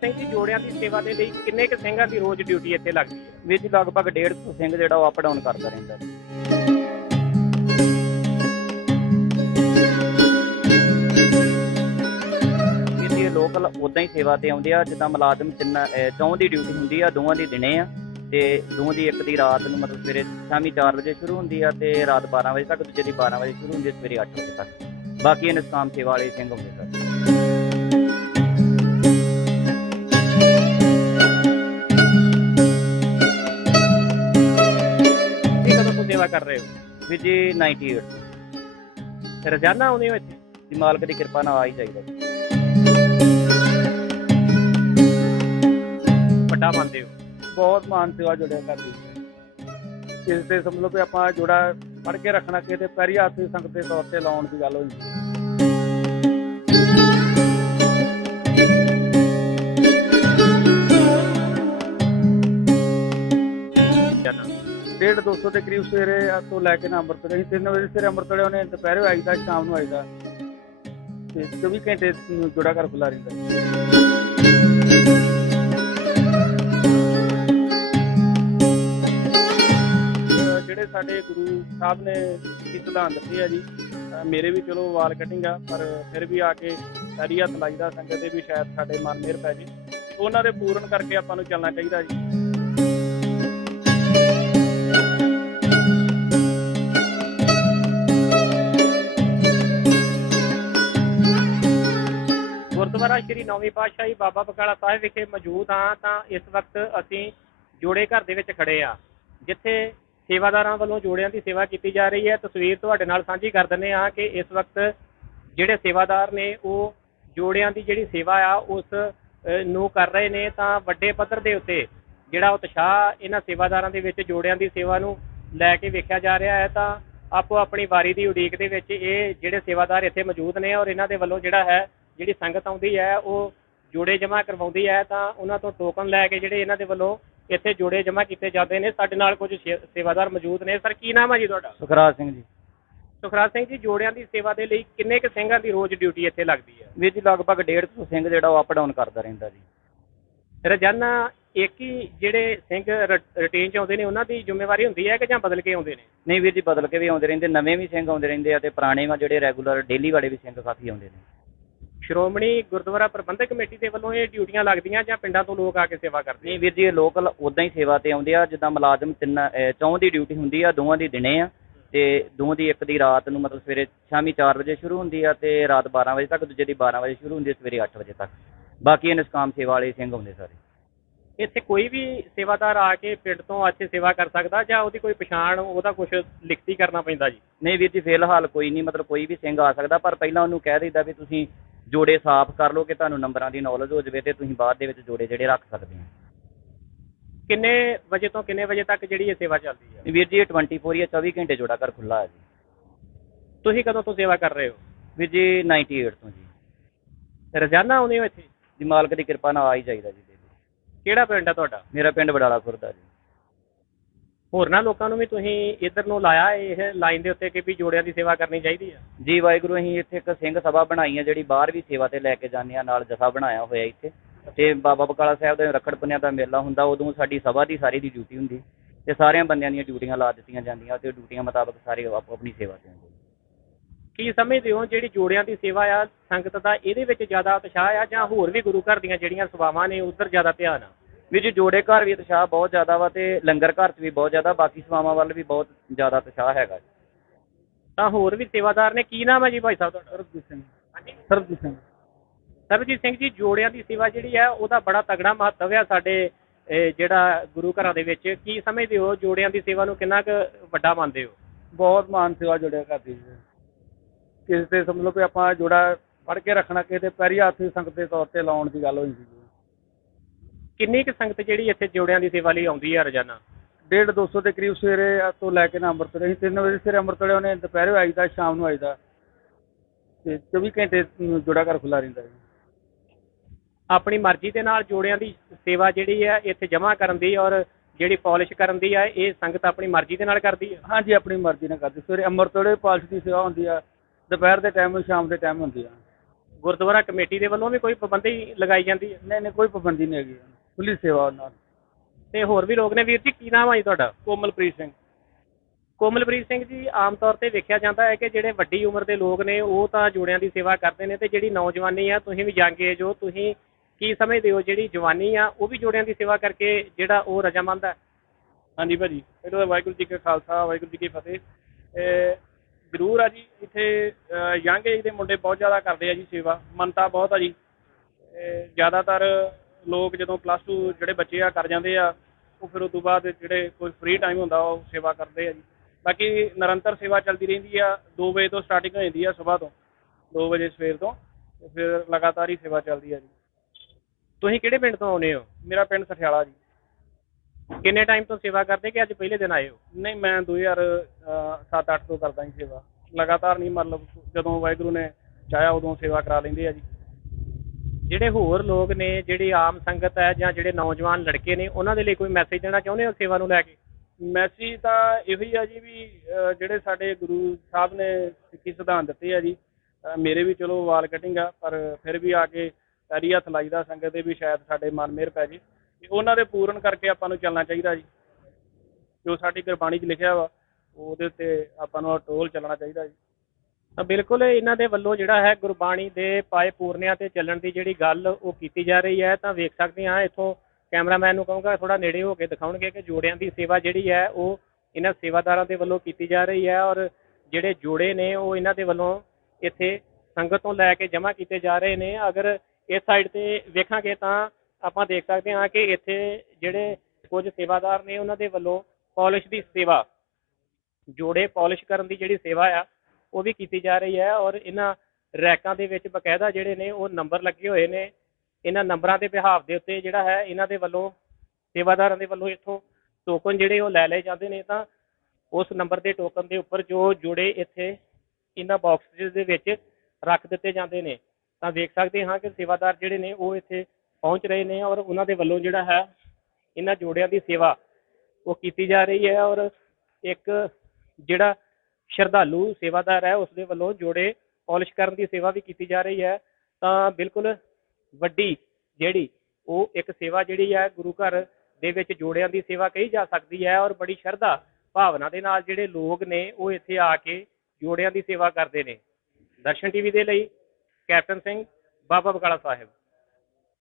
ਸਿੰਘ ਜੀ ਜੋੜਿਆਂ ਦੀ ਸੇਵਾ ਦੇ ਲਈ ਕਿੰਨੇ ਕੁ ਸਿੰਘਾਂ ਦੀ ਰੋਜ਼ ਡਿਊਟੀ ਇੱਥੇ ਲੱਗਦੀ ਹੈ ਵਿੱਚ ਲਗਭਗ 150 ਸਿੰਘ ਜਿਹੜਾ ਉਹ ਅਪ ਡਾਊਨ ਕਰਦਾ ਰਹਿੰਦਾ ਹੈ ਲੋਕਲ ਉਦਾਂ ਹੀ ਸੇਵਾ ਤੇ ਆਉਂਦੇ ਆ ਜਿੱਦਾਂ ਮੁਲਾਜ਼ਮ ਤਿੰਨ ਚੌਂ ਦੀ ਡਿਊਟੀ ਹੁੰਦੀ ਆ ਦੋਵਾਂ ਦੀ ਦਿਨੇ ਆ ਤੇ ਦੋਵਾਂ ਦੀ ਇੱਕ ਦੀ ਰਾਤ ਨੂੰ ਮਤਲਬ ਸਵੇਰੇ ਸ਼ਾਮੀ 4 ਵਜੇ ਸ਼ੁਰੂ ਹੁੰਦੀ ਆ ਤੇ ਰਾਤ 12 ਵਜੇ ਤੱਕ ਦੂਜੇ ਦੀ 12 ਵਜੇ ਸ਼ੁਰੂ ਹੁੰਦੀ ਸਵੇਰੇ 8 ਵਜੇ ਤੱਕ ਬਾਕੀ ਇਹਨਾਂ ਸਾਮ ਸੇਵਾ ਵਾਲੇ ਸਿੰਘ ਹੁੰਦੇ ਸਰ ਕਰ ਰਹੇ ਹੋ ਵੀ ਜੀ 98 ਰੋਜ਼ਾਨਾ ਆਉਂਦੇ ਹੋ ਇੱਥੇ ਜੀ ਮਾਲਕ ਦੀ ਕਿਰਪਾ ਨਾਲ ਆ ਹੀ ਜਾਈਦਾ ਵੱਡਾ ਮੰਨਦੇ ਹੋ ਬਹੁਤ ਮਾਨ ਸੇਵਾ ਜੁੜਿਆ ਕਰਦੀ ਇਸ ਤੇ ਸਮਝ ਲਓ ਕਿ ਆਪਾਂ ਜੋੜਾ ਫੜ ਕੇ ਰੱਖਣਾ ਕਿਤੇ ਪੈਰੀ ਹੱਥ ਸੰਗਤ ਦੇ ਤੌਰ ਤੇ ਲਾਉਣ ਦੀ ਗੱਲ ਹੋਈ ਰੇਟ 200 ਦੇ ਕਰੀਬ ਸਵੇਰੇ ਤੋਂ ਲੈ ਕੇ ਨਾ ਅੰਮ੍ਰਿਤਸਰ ਅਸੀਂ 3 ਵਜੇ ਸਵੇਰੇ ਅੰਮ੍ਰਿਤਸਰ ਉਹਨੇ ਦੁਪਹਿਰੇ ਆਈਦਾ ਸ਼ਾਮ ਨੂੰ ਆਈਦਾ ਤੇ 24 ਘੰਟੇ ਜੋੜਾ ਕਰ ਖੁੱਲਾ ਰਹਿੰਦਾ ਜਿਹੜੇ ਸਾਡੇ ਗੁਰੂ ਸਾਹਿਬ ਨੇ ਕੀ ਸਿਧਾਂਤ ਦਿੱਤੇ ਆ ਜੀ ਮੇਰੇ ਵੀ ਚਲੋ ਵਾਲ ਕਟਿੰਗ ਆ ਪਰ ਫਿਰ ਵੀ ਆ ਕੇ ਸਾਰੀ ਹੱਥ ਲਾਈਦਾ ਸੰਗਤ ਦੇ ਵੀ ਸ਼ਾਇਦ ਸਾਡੇ ਮਨ ਮੇਰ ਪੈ ਜੀ ਉਹਨਾਂ ਦੇ ਪੂਰਨ ਕਰਕੇ ਆਪਾਂ ਨੂੰ ਚੱਲਣਾ ਚਾਹੀਦਾ ਜੀ ਗੁਰਦੁਆਰਾ ਸ਼੍ਰੀ ਨੌਵੀਂ ਪਾਤਸ਼ਾਹੀ ਬਾਬਾ ਬਕਾਲਾ ਸਾਹਿਬ ਵਿਖੇ ਮੌਜੂਦ ਹਾਂ ਤਾਂ ਇਸ ਵਕਤ ਅਸੀਂ ਜੋੜੇ ਘਰ ਦੇ ਵਿੱਚ ਖੜੇ ਆ ਜਿੱਥੇ ਸੇਵਾਦਾਰਾਂ ਵੱਲੋਂ ਜੋੜਿਆਂ ਦੀ ਸੇਵਾ ਕੀਤੀ ਜਾ ਰਹੀ ਹੈ ਤਸਵੀਰ ਤੁਹਾਡੇ ਨਾਲ ਸਾਂਝੀ ਕਰ ਦਿੰਨੇ ਆ ਕਿ ਇਸ ਵਕਤ ਜਿਹੜੇ ਸੇਵਾਦਾਰ ਨੇ ਉਹ ਜੋੜਿਆਂ ਦੀ ਜਿਹੜੀ ਸੇਵਾ ਆ ਉਸ ਨੂੰ ਕਰ ਰਹੇ ਨੇ ਤਾਂ ਵੱਡੇ ਪੱਧਰ ਦੇ ਉੱਤੇ ਜਿਹੜਾ ਉਤਸ਼ਾਹ ਇਹਨਾਂ ਸੇਵਾਦਾਰਾਂ ਦੇ ਵਿੱਚ ਜੋੜਿਆਂ ਦੀ ਸੇਵਾ ਨੂੰ ਲੈ ਕੇ ਵੇਖਿਆ ਜਾ ਰਿਹਾ ਹੈ ਤਾਂ ਆਪੋ ਆਪਣੀ ਵਾਰੀ ਦੀ ਉਡੀਕ ਦੇ ਵਿੱਚ ਇਹ ਜਿਹੜੇ ਸੇਵਾਦਾਰ ਇੱਥੇ ਮੌਜੂਦ ਨੇ ਔਰ ਇਹਨਾਂ ਦੇ ਵੱਲੋਂ ਜਿਹੜਾ ਹੈ ਜਿਹੜੀ ਸੰਗਤ ਆਉਂਦੀ ਹੈ ਉਹ ਜੋੜੇ ਜਮਾ ਕਰਵਾਉਂਦੀ ਹੈ ਤਾਂ ਉਹਨਾਂ ਤੋਂ ਟੋਕਨ ਲੈ ਕੇ ਜਿਹੜੇ ਇਹਨਾਂ ਦੇ ਵੱਲੋਂ ਇੱਥੇ ਜੋੜੇ ਜਮਾ ਕੀਤੇ ਜਾਂਦੇ ਨੇ ਸਾਡੇ ਨਾਲ ਕੁਝ ਸੇਵਾਦਾਰ ਮੌਜੂਦ ਨੇ ਸਰ ਕੀ ਨਾਮ ਹੈ ਜੀ ਤੁਹਾਡਾ ਸੁਖਰਾਜ ਸਿੰਘ ਜੀ ਸੁਖਰਾਜ ਸਿੰਘ ਜੀ ਜੋੜਿਆਂ ਦੀ ਸੇਵਾ ਦੇ ਲਈ ਕਿੰਨੇ ਕੁ ਸਿੰਘਾਂ ਦੀ ਰੋਜ਼ ਡਿਊਟੀ ਇੱਥੇ ਲੱਗਦੀ ਹੈ ਵੀਰ ਜੀ ਲਗਭਗ 150 ਸਿੰਘ ਜਿਹੜਾ ਉਹ ਅਪ ਡਾਊਨ ਕਰਦਾ ਰਹਿੰਦਾ ਜੀ ਰੋਜ਼ਾਨਾ ਇੱਕ ਹੀ ਜਿਹੜੇ ਸਿੰਘ ਰੁਟੀਨ 'ਚ ਆਉਂਦੇ ਨੇ ਉਹਨਾਂ ਦੀ ਜ਼ਿੰਮੇਵਾਰੀ ਹੁੰਦੀ ਹੈ ਕਿ ਜਾਂ ਬਦਲ ਕੇ ਆਉਂਦੇ ਨੇ ਨਹੀਂ ਵੀਰ ਜੀ ਬਦਲ ਕੇ ਵੀ ਆਉਂਦੇ ਰਹਿੰਦੇ ਨਵੇਂ ਵੀ ਸਿੰਘ ਆਉਂਦੇ ਰਹਿੰਦੇ ਆ ਤੇ ਪੁਰਾਣੇ ਵਾ ਜਿਹੜੇ ਰੈਗੂਲਰ ਡੇਲੀ ਵਾਲੇ ਵੀ ਸਿੰਘ ਕਾਫੀ ਆਉਂਦੇ ਨੇ ਸ਼੍ਰੋਮਣੀ ਗੁਰਦੁਆਰਾ ਪ੍ਰਬੰਧਕ ਕਮੇਟੀ ਦੇ ਵੱਲੋਂ ਇਹ ਡਿਊਟੀਆਂ ਲੱਗਦੀਆਂ ਜਾਂ ਪਿੰਡਾਂ ਤੋਂ ਲੋਕ ਆ ਕੇ ਸੇਵਾ ਕਰਦੇ ਨਹੀਂ ਵੀਰ ਜੀ ਇਹ ਲੋਕਲ ਉਦਾਂ ਹੀ ਸੇਵਾ ਤੇ ਆਉਂਦੇ ਆ ਜਿੱਦਾਂ ਮੁਲਾਜ਼ਮ ਤਿੰਨ ਚੌਂ ਦੀ ਡਿਊਟੀ ਹੁੰਦੀ ਆ ਦੋਵਾਂ ਦੀ ਦਿਨੇ ਆ ਤੇ ਦੋਵਾਂ ਦੀ ਇੱਕ ਦੀ ਰਾਤ ਨੂੰ ਮਤਲਬ ਸਵੇਰੇ ਸ਼ਾਮੀ 4 ਵਜੇ ਸ਼ੁਰੂ ਹੁੰਦੀ ਆ ਤੇ ਰਾਤ 12 ਵਜੇ ਤੱਕ ਦੂਜੇ ਦੀ 12 ਵਜੇ ਸ਼ੁਰੂ ਹੁੰਦੀ ਆ ਸਵੇਰੇ 8 ਵਜੇ ਤੱਕ ਬਾਕੀ ਇਹ ਨਿਸਕਾਮ ਸੇਵਾ ਵਾਲੇ ਸਿੰਘ ਹੁੰਦੇ ਸਾਰੇ ਇੱਥੇ ਕੋਈ ਵੀ ਸੇਵਾਦਾਰ ਆ ਕੇ ਪਿੰਡ ਤੋਂ ਅੱਛੇ ਸੇਵਾ ਕਰ ਸਕਦਾ ਜਾਂ ਉਹਦੀ ਕੋਈ ਪਛਾਣ ਉਹਦਾ ਕੁਝ ਲਿਖਤੀ ਕਰਨਾ ਪੈਂਦਾ ਜੀ ਨਹੀਂ ਵੀਰ ਜੀ ਫਿਲਹਾਲ ਕੋਈ ਨਹੀਂ ਮਤਲਬ ਕੋਈ ਵੀ ਸਿੰਘ ਆ ਸਕਦਾ ਪਰ ਪਹਿਲਾਂ ਉਹਨੂੰ ਕਹਿ ਦੇਈਦਾ ਵੀ ਤੁਸੀਂ ਜੋੜੇ ਸਾਫ਼ ਕਰ ਲਓ ਕਿ ਤੁਹਾਨੂੰ ਨੰਬਰਾਂ ਦੀ ਨੌਲੇਜ ਹੋ ਜਾਵੇ ਤੇ ਤੁਸੀਂ ਬਾਅਦ ਦੇ ਵਿੱਚ ਜੋੜੇ ਜਿਹੜੇ ਰੱਖ ਸਕਦੇ ਹੋ ਕਿੰਨੇ ਵਜੇ ਤੋਂ ਕਿੰਨੇ ਵਜੇ ਤੱਕ ਜਿਹੜੀ ਇਹ ਸੇਵਾ ਚੱਲਦੀ ਹੈ ਵੀਰ ਜੀ ਇਹ 24 ਜਾਂ 24 ਘੰਟੇ ਜੋੜਾ ਘਰ ਖੁੱਲਾ ਹੈ ਜੀ ਤੁਸੀਂ ਕਦੋਂ ਤੋਂ ਸੇਵਾ ਕਰ ਰਹੇ ਹੋ ਵੀਰ ਜੀ 98 ਤੋਂ ਜੀ ਰੋਜ਼ਾਨਾ ਆਉਂਦੇ ਹੋ ਇੱਥੇ ਜੀ ਮਾਲਕ ਦੀ ਕਿਰਪਾ ਨਾਲ ਆ ਹੀ ਜਾਈਦਾ ਜੀ ਕਿਹੜਾ ਪਿੰਡ ਆ ਤੁਹਾਡਾ ਮੇਰਾ ਪਿੰਡ ਬਡਾਲਾ ਖੁਰਦਾ ਜੀ ਹੋਰਨਾਂ ਲੋਕਾਂ ਨੂੰ ਵੀ ਤੁਸੀਂ ਇਧਰ ਨੂੰ ਲਾਇਆ ਇਹ ਲਾਈਨ ਦੇ ਉੱਤੇ ਕਿ ਵੀ ਜੋੜਿਆਂ ਦੀ ਸੇਵਾ ਕਰਨੀ ਚਾਹੀਦੀ ਆ ਜੀ ਵਾਹਿਗੁਰੂ ਅਸੀਂ ਇੱਥੇ ਇੱਕ ਸਿੰਘ ਸਭਾ ਬਣਾਈ ਆ ਜਿਹੜੀ ਬਾਹਰ ਵੀ ਸੇਵਾ ਤੇ ਲੈ ਕੇ ਜਾਂਦੇ ਆ ਨਾਲ ਜਥਾ ਬਣਾਇਆ ਹੋਇਆ ਇੱਥੇ ਤੇ ਬਾਬਾ ਬਕਾਲਾ ਸਾਹਿਬ ਦੇ ਰਖੜ ਪੁੰਨਿਆ ਦਾ ਮੇਲਾ ਹੁੰਦਾ ਉਦੋਂ ਸਾਡੀ ਸਭਾ ਦੀ ਸਾਰੀ ਦੀ ਡਿਊਟੀ ਹੁੰਦੀ ਤੇ ਸਾਰਿਆਂ ਬੰਦਿਆਂ ਦੀਆਂ ਡਿਊਟੀਆਂ ਲਾ ਦਿੱਤੀਆਂ ਜਾਂਦੀਆਂ ਤੇ ਡਿਊਟੀਆਂ ਮੁਤਾਬਕ ਸਾਰੇ ਆਪੋ ਆਪਣੀ ਸੇਵਾ ਕਰਦੇ ਕੀ ਸਮਝਦੇ ਹੋ ਜਿਹੜੀ ਜੋੜਿਆਂ ਦੀ ਸੇਵਾ ਆ ਸੰਗਤ ਦਾ ਇਹਦੇ ਵਿੱਚ ਜ਼ਿਆਦਾ ਉਤਸ਼ਾਹ ਆ ਜਾਂ ਹੋਰ ਵੀ ਗੁਰੂ ਘਰ ਦੀਆਂ ਜਿਹੜੀਆਂ ਸੇਵਾਵਾਂ ਨੇ ਉਧਰ ਜ਼ਿਆਦਾ ਧਿਆਨ ਆ ਵੀ ਜੀ ਜੋੜੇ ਘਰ ਵੀ ਉਤਸ਼ਾਹ ਬਹੁਤ ਜ਼ਿਆਦਾ ਵਾ ਤੇ ਲੰਗਰ ਘਰ 'ਚ ਵੀ ਬਹੁਤ ਜ਼ਿਆਦਾ ਬਾਕੀ ਸੇਵਾਵਾਂ ਵੱਲ ਵੀ ਬਹੁਤ ਜ਼ਿਆਦਾ ਉਤਸ਼ਾਹ ਹੈਗਾ ਤਾਂ ਹੋਰ ਵੀ ਸੇਵਾਦਾਰ ਨੇ ਕੀ ਨਾਮ ਹੈ ਜੀ ਭਾਈ ਸਾਹਿਬ ਤੁਹਾਡਾ ਸਰਬਜੀਤ ਸਿੰਘ ਹਾਂਜੀ ਸਰਬਜੀਤ ਸਿੰਘ ਸਰਬਜੀਤ ਸਿੰਘ ਜੀ ਜੋੜਿਆਂ ਦੀ ਸੇਵਾ ਜਿਹੜੀ ਆ ਉਹਦਾ ਬੜਾ ਤਗੜਾ ਮਹੱਤਵ ਆ ਸਾਡੇ ਜਿਹੜਾ ਗੁਰੂ ਘਰਾਂ ਦੇ ਵਿੱਚ ਕੀ ਸਮਝਦੇ ਹੋ ਜੋੜਿਆਂ ਦੀ ਸੇਵਾ ਨੂੰ ਕਿੰਨਾ ਕੁ ਵੱਡਾ ਮੰਨਦੇ ਹੋ ਬਹੁਤ ਮਾਨ ਸੇਵਾ ਜੋੜਿਆ ਕਰਦੀ ਜੀ ਕਿਸੇ ਤੇ ਸਮਝ ਲਓ ਵੀ ਆਪਾਂ ਜੋੜਾ ਫੜ ਕੇ ਰੱਖਣਾ ਕਿਸੇ ਦੇ ਪੈਰੀ ਹੱਥ ਦੀ ਸੰਗਤ ਦੇ ਤੌਰ ਤੇ ਲਾਉਣ ਦੀ ਗੱਲ ਹੋਈ ਸੀ ਕਿੰਨੀ ਕੁ ਸੰਗਤ ਜਿਹੜੀ ਇੱਥੇ ਜੋੜਿਆਂ ਦੀ ਸੇਵਾ ਲਈ ਆਉਂਦੀ ਹੈ ਰੋਜ਼ਾਨਾ 1.5 200 ਦੇ ਕਰੀਬ ਸਵੇਰੇ ਤੋਂ ਲੈ ਕੇ ਨਾ ਅੰਮ੍ਰਿਤ ਅਸੀਂ 3 ਵਜੇ ਸਵੇਰੇ ਅੰਮ੍ਰਿਤੜੇ ਉਹਨੇ ਦੁਪਹਿਰੇ ਆਈਦਾ ਸ਼ਾਮ ਨੂੰ ਆਈਦਾ ਤੇ 24 ਘੰਟੇ ਜੋੜਾ ਘਰ ਖੁੱਲਾ ਰਹਿੰਦਾ ਹੈ ਆਪਣੀ ਮਰਜ਼ੀ ਦੇ ਨਾਲ ਜੋੜਿਆਂ ਦੀ ਸੇਵਾ ਜਿਹੜੀ ਹੈ ਇੱਥੇ ਜਮ੍ਹਾਂ ਕਰਨ ਦੀ ਔਰ ਜਿਹੜੀ ਪਾਲਿਸ਼ ਕਰਨ ਦੀ ਆ ਇਹ ਸੰਗਤ ਆਪਣੀ ਮਰਜ਼ੀ ਦੇ ਨਾਲ ਕਰਦੀ ਹੈ ਹਾਂਜੀ ਆਪਣੀ ਮਰਜ਼ੀ ਨਾਲ ਕਰਦੀ ਸਵੇਰੇ ਅੰਮ੍ਰਿਤ ਵੇਲੇ ਪਾਲਿਸ਼ ਦੀ ਸੇਵਾ ਹੁੰਦੀ ਆ ਦੁਪਹਿਰ ਦੇ ਟਾਈਮ ਨੂੰ ਸ਼ਾਮ ਦੇ ਟਾਈਮ ਹੁੰਦੀ ਆ ਗੁਰਦੁਆਰਾ ਕਮੇਟੀ ਦੇ ਵੱਲੋਂ ਵੀ ਕੋਈ ਪਾਬੰਦੀ ਲਗਾਈ ਜਾਂਦੀ ਹੈ ਨਹੀਂ ਨਹੀਂ ਕੋਈ ਪਾਬੰਦੀ ਨਹੀਂ ਹੈਗੀ ਖੁੱਲੀ ਸੇਵਾ ਨਾਲ ਤੇ ਹੋਰ ਵੀ ਲੋਕ ਨੇ ਵੀਰ ਜੀ ਕੀ ਨਾਮ ਆਈ ਜੀ ਤੁਹਾਡਾ ਕੋਮਲਪ੍ਰੀਤ ਸਿੰਘ ਕੋਮਲਪ੍ਰੀਤ ਸਿੰਘ ਜੀ ਆਮ ਤੌਰ ਤੇ ਵੇਖਿਆ ਜਾਂਦਾ ਹੈ ਕਿ ਜਿਹੜੇ ਵੱਡੀ ਉਮਰ ਦੇ ਲੋਕ ਨੇ ਉਹ ਤਾਂ ਜੋੜਿਆਂ ਦੀ ਸੇਵਾ ਕਰਦੇ ਨੇ ਤੇ ਜਿਹੜੀ ਨੌਜਵਾਨੀ ਆ ਤੁਸੀਂ ਵੀ ਜਾਂਗੇ ਜੋ ਤੁਸੀਂ ਕੀ ਸਮਝਦੇ ਹੋ ਜਿਹੜੀ ਜਵਾਨੀ ਆ ਉਹ ਵੀ ਜੋੜਿਆਂ ਦੀ ਸੇਵਾ ਕਰਕੇ ਜਿਹੜਾ ਉਹ ਰਜਾਮੰਦ ਹੈ ਹਾਂਜੀ ਭਾਜੀ ਇਹਦਾ ਵਾਹਿਗੁਰੂ ਜੀ ਕਾ ਖਾਲਸਾ ਵਾਹਿਗੁਰੂ ਜੀ ਕੀ ਫਤਿਹ ਜ਼ਰੂਰ ਆ ਜੀ ਇੱਥੇ ਯੰਗ ਏਜ ਦੇ ਮੁੰਡੇ ਬਹੁਤ ਜ਼ਿਆਦਾ ਕਰਦੇ ਆ ਜੀ ਸੇਵਾ ਮੰਨਤਾ ਬਹੁਤ ਆ ਜੀ ਜ਼ਿਆਦਾਤਰ ਲੋਕ ਜਦੋਂ ਪਲੱਸ 2 ਜਿਹੜੇ ਬੱਚੇ ਆ ਕਰ ਜਾਂਦੇ ਆ ਉਹ ਫਿਰ ਉਸ ਤੋਂ ਬਾਅਦ ਜਿਹੜੇ ਕੋਈ ਫ੍ਰੀ ਟਾਈਮ ਹੁੰਦਾ ਉਹ ਸੇਵਾ ਕਰਦੇ ਆ ਜੀ ਬਾਕੀ ਨਿਰੰਤਰ ਸੇਵਾ ਚੱਲਦੀ ਰਹਿੰਦੀ ਆ 2 ਵਜੇ ਤੋਂ ਸਟਾਰਟਿੰਗ ਹੋ ਜਾਂਦੀ ਆ ਸਵੇਰ ਤੋਂ 2 ਵਜੇ ਸਵੇਰ ਤੋਂ ਫਿਰ ਲਗਾਤਾਰ ਹੀ ਸੇਵਾ ਚੱਲਦੀ ਆ ਜੀ ਤੁਸੀਂ ਕਿਹੜੇ ਪਿੰਡ ਤੋਂ ਆਉਨੇ ਹੋ ਮੇਰਾ ਪਿੰਡ ਸਠਿਆਲਾ ਜੀ ਕਿੰਨੇ ਟਾਈਮ ਤੋਂ ਸੇਵਾ ਕਰਦੇ ਕਿ ਅੱਜ ਪਹਿਲੇ ਦਿਨ ਆਏ ਹੋ ਨਹੀਂ ਮੈਂ 2007-8 ਤੋਂ ਕਰਦਾ ਜੀ ਸੇਵਾ ਲਗਾਤਾਰ ਨਹੀਂ ਮਤਲਬ ਜਦੋਂ ਵਾਹਿਗੁਰੂ ਨੇ ਚਾਹਿਆ ਉਦੋਂ ਸੇਵਾ ਕਰਾ ਲੈਂਦੇ ਆ ਜੀ ਜਿਹੜੇ ਹੋਰ ਲੋਕ ਨੇ ਜਿਹੜੀ ਆਮ ਸੰਗਤ ਹੈ ਜਾਂ ਜਿਹੜੇ ਨੌਜਵਾਨ ਲੜਕੇ ਨੇ ਉਹਨਾਂ ਦੇ ਲਈ ਕੋਈ ਮੈਸੇਜ ਦੇਣਾ ਚਾਹੁੰਦੇ ਹੋ ਸੇਵਾ ਨੂੰ ਲੈ ਕੇ ਮੈਸੇਜ ਤਾਂ ਇਹੋ ਹੀ ਆ ਜੀ ਵੀ ਜਿਹੜੇ ਸਾਡੇ ਗੁਰੂ ਸਾਹਿਬ ਨੇ ਸਿੱਖੀ ਸਿਧਾਂਤ ਦਿੱਤੇ ਆ ਜੀ ਮੇਰੇ ਵੀ ਚਲੋ ਵਾਲ ਕਟਿੰਗ ਆ ਪਰ ਫਿਰ ਵੀ ਆ ਕੇ ਪੈਰੀ ਹੱਥ ਲਾਈਦਾ ਸੰਗਤ ਦੇ ਵੀ ਸ਼ਾਇਦ ਸਾਡੇ ਮਨ ਮਿਹਰ ਪੈ ਜੇ ਤੇ ਉਹਨਾਂ ਦੇ ਪੂਰਨ ਕਰਕੇ ਆਪਾਂ ਨੂੰ ਚੱਲਣਾ ਚਾਹੀਦਾ ਜੀ ਜੋ ਸਾਡੀ ਗੁਰਬਾਣੀ 'ਚ ਲਿਖਿਆ ਵਾ ਉਹਦੇ ਉੱਤੇ ਆਪਾਂ ਨੂੰ ਟੋਲ ਚੱਲਣਾ ਚਾਹੀਦਾ ਜੀ ਤਾਂ ਬਿਲਕੁਲ ਇਹਨਾਂ ਦੇ ਵੱਲੋਂ ਜਿਹੜਾ ਹੈ ਗੁਰਬਾਣੀ ਦੇ ਪਾਏ ਪੂਰਨਿਆਂ ਤੇ ਚੱਲਣ ਦੀ ਜਿਹੜੀ ਗੱਲ ਉਹ ਕੀਤੀ ਜਾ ਰਹੀ ਹੈ ਤਾਂ ਵੇਖ ਸਕਦੇ ਹਾਂ ਇੱਥੋਂ ਕੈਮਰਾਮੈਨ ਨੂੰ ਕਹੂੰਗਾ ਥੋੜਾ ਨੇੜੇ ਹੋ ਕੇ ਦਿਖਾਉਣਗੇ ਕਿ ਜੋੜਿਆਂ ਦੀ ਸੇਵਾ ਜਿਹੜੀ ਹੈ ਉਹ ਇਹਨਾਂ ਸੇਵਾਦਾਰਾਂ ਦੇ ਵੱਲੋਂ ਕੀਤੀ ਜਾ ਰਹੀ ਹੈ ਔਰ ਜਿਹੜੇ ਜੋੜੇ ਨੇ ਉਹ ਇਹਨਾਂ ਦੇ ਵੱਲੋਂ ਇੱਥੇ ਸੰਗਤ ਤੋਂ ਲੈ ਕੇ ਜਮ੍ਹਾਂ ਕੀਤੇ ਜਾ ਰਹੇ ਨੇ ਅਗਰ ਇਸ ਸਾਈਡ ਤੇ ਵੇਖਾਂਗੇ ਤਾਂ ਆਪਾਂ ਦੇਖ ਸਕਦੇ ਹਾਂ ਕਿ ਇੱਥੇ ਜਿਹੜੇ ਕੁਝ ਸੇਵਾਦਾਰ ਨੇ ਉਹਨਾਂ ਦੇ ਵੱਲੋਂ ਪਾਲਿਸ਼ ਦੀ ਸੇਵਾ ਜੋੜੇ ਪਾਲਿਸ਼ ਕਰਨ ਦੀ ਜਿਹੜੀ ਸੇਵਾ ਆ ਉਹ ਵੀ ਕੀਤੀ ਜਾ ਰਹੀ ਹੈ ਔਰ ਇਹਨਾਂ ਰੈਕਾਂ ਦੇ ਵਿੱਚ ਬਕਾਇਦਾ ਜਿਹੜੇ ਨੇ ਉਹ ਨੰਬਰ ਲੱਗੇ ਹੋਏ ਨੇ ਇਹਨਾਂ ਨੰਬਰਾਂ ਦੇ ਬਿਹਾਵ ਦੇ ਉੱਤੇ ਜਿਹੜਾ ਹੈ ਇਹਨਾਂ ਦੇ ਵੱਲੋਂ ਸੇਵਾਦਾਰਾਂ ਦੇ ਵੱਲੋਂ ਇੱਥੋਂ ਟੋਕਨ ਜਿਹੜੇ ਉਹ ਲੈ ਲਏ ਜਾਂਦੇ ਨੇ ਤਾਂ ਉਸ ਨੰਬਰ ਦੇ ਟੋਕਨ ਦੇ ਉੱਪਰ ਜੋ ਜੁੜੇ ਇੱਥੇ ਇਹਨਾਂ ਬਾਕਸਿਸ ਦੇ ਵਿੱਚ ਰੱਖ ਦਿੱਤੇ ਜਾਂਦੇ ਨੇ ਤਾਂ ਦੇਖ ਸਕਦੇ ਹਾਂ ਕਿ ਸੇਵਾਦਾਰ ਜਿਹੜੇ ਨੇ ਉਹ ਇੱਥੇ ਪਹੁੰਚ ਰਹੇ ਨੇ ਔਰ ਉਹਨਾਂ ਦੇ ਵੱਲੋਂ ਜਿਹੜਾ ਹੈ ਇਹਨਾਂ ਜੋੜਿਆਂ ਦੀ ਸੇਵਾ ਉਹ ਕੀਤੀ ਜਾ ਰਹੀ ਹੈ ਔਰ ਇੱਕ ਜਿਹੜਾ ਸ਼ਰਧਾਲੂ ਸੇਵਾਦਾਰ ਹੈ ਉਸ ਦੇ ਵੱਲੋਂ ਜੋੜੇ ਪਾਲਿਸ਼ ਕਰਨ ਦੀ ਸੇਵਾ ਵੀ ਕੀਤੀ ਜਾ ਰਹੀ ਹੈ ਤਾਂ ਬਿਲਕੁਲ ਵੱਡੀ ਜਿਹੜੀ ਉਹ ਇੱਕ ਸੇਵਾ ਜਿਹੜੀ ਹੈ ਗੁਰੂ ਘਰ ਦੇ ਵਿੱਚ ਜੋੜਿਆਂ ਦੀ ਸੇਵਾ ਕਹੀ ਜਾ ਸਕਦੀ ਹੈ ਔਰ ਬੜੀ ਸ਼ਰਧਾ ਭਾਵਨਾ ਦੇ ਨਾਲ ਜਿਹੜੇ ਲੋਕ ਨੇ ਉਹ ਇੱਥੇ ਆ ਕੇ ਜੋੜਿਆਂ ਦੀ ਸੇਵਾ ਕਰਦੇ ਨੇ ਦਰਸ਼ਨ ਟੀਵੀ ਦੇ ਲਈ ਕੈਪਟਨ ਸਿੰਘ ਬਾਬਾ ਬਕਾਲਾ ਸਾਹਿਬ